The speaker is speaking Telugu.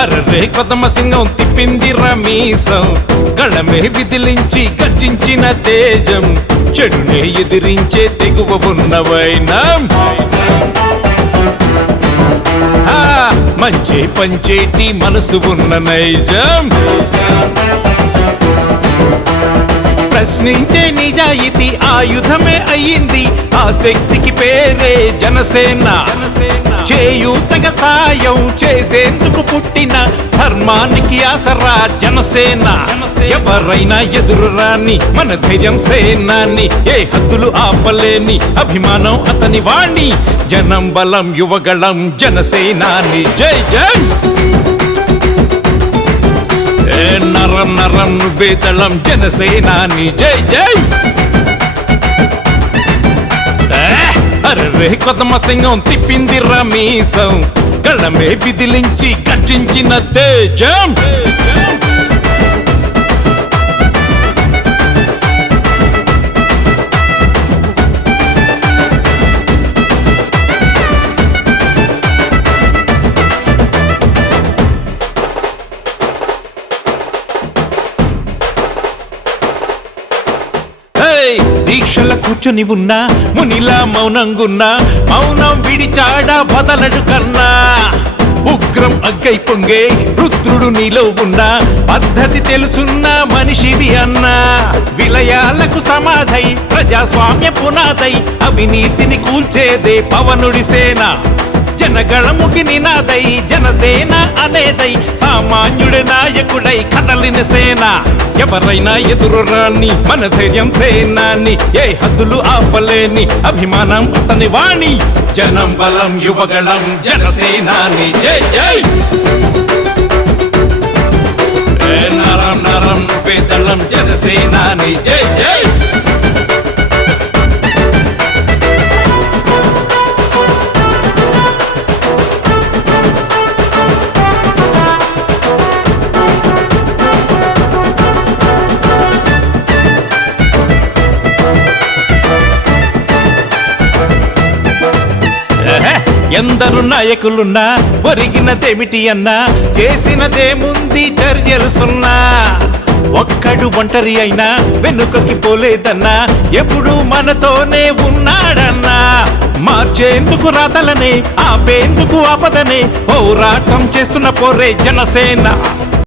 అర్రే కొదమ సింగం తిప్పింది రమీసం కళ్ళమే విదిలించి గర్జించిన తేజం చెడునే ఎదిరించే తెగువ ఉన్నవైనం మంచి పంచేటి మనసు ఉన్న నైజం ప్రశ్నించే నిజాయితీ ఆయుధమే అయ్యింది ఆ శక్తికి పేరే జనసేన చేయూతగా సాయం చేసేందుకు పుట్టిన ధర్మానికి ఆసరా జనసేన ఎవరైనా ఎదురు రాని మన ధైర్యం సేనాని ఏ హద్దులు ఆపలేని అభిమానం అతని వాణి జనం బలం యువగళం జనసేనాని జై జై నరం నరం వేదళం జనసేనాని జై జై అర్రే కొదమ సింగం తిప్పింది రమీసం కళ్ళమే విదిలించి గర్జించిన తేజం దీక్షల కూర్చొని ఉన్నా మునిలా మౌనంగున్నా మౌనం విడిచాడా వదలడు కన్నా ఉగ్రం అగ్గై పొంగే రుద్రుడు నీలో ఉన్నా పద్ధతి తెలుసున్న మనిషివి అన్నా విలయాలకు సమాధై ప్రజాస్వామ్య పునాదై అవినీతిని కూల్చేదే పవనుడి సేన జనగళముకి నినాదై జనసేన అనేదై సామాన్యుడి నాయకుడై కదలిన సేన ఎవరైనా ఎదురు రాని మన ధైర్యం సేనాని ఏ హద్దులు ఆపలేని అభిమానం అతని వాణి జనం బలం యువగళం జనసేనాని జై జై నరం నరం వేదళం జనసేనాని జై జై ఎందరు నాయకులున్నా ఒరిగినదేమిటి అన్నా చేసినదేముంది చర్యలు సున్నా ఒక్కడు ఒంటరి అయినా వెనుకకి పోలేదన్నా ఎప్పుడు మనతోనే ఉన్నాడన్నా మార్చేందుకు రాతలనే ఆపేందుకు ఆపదనే పోరాటం చేస్తున్న పోరే జనసేన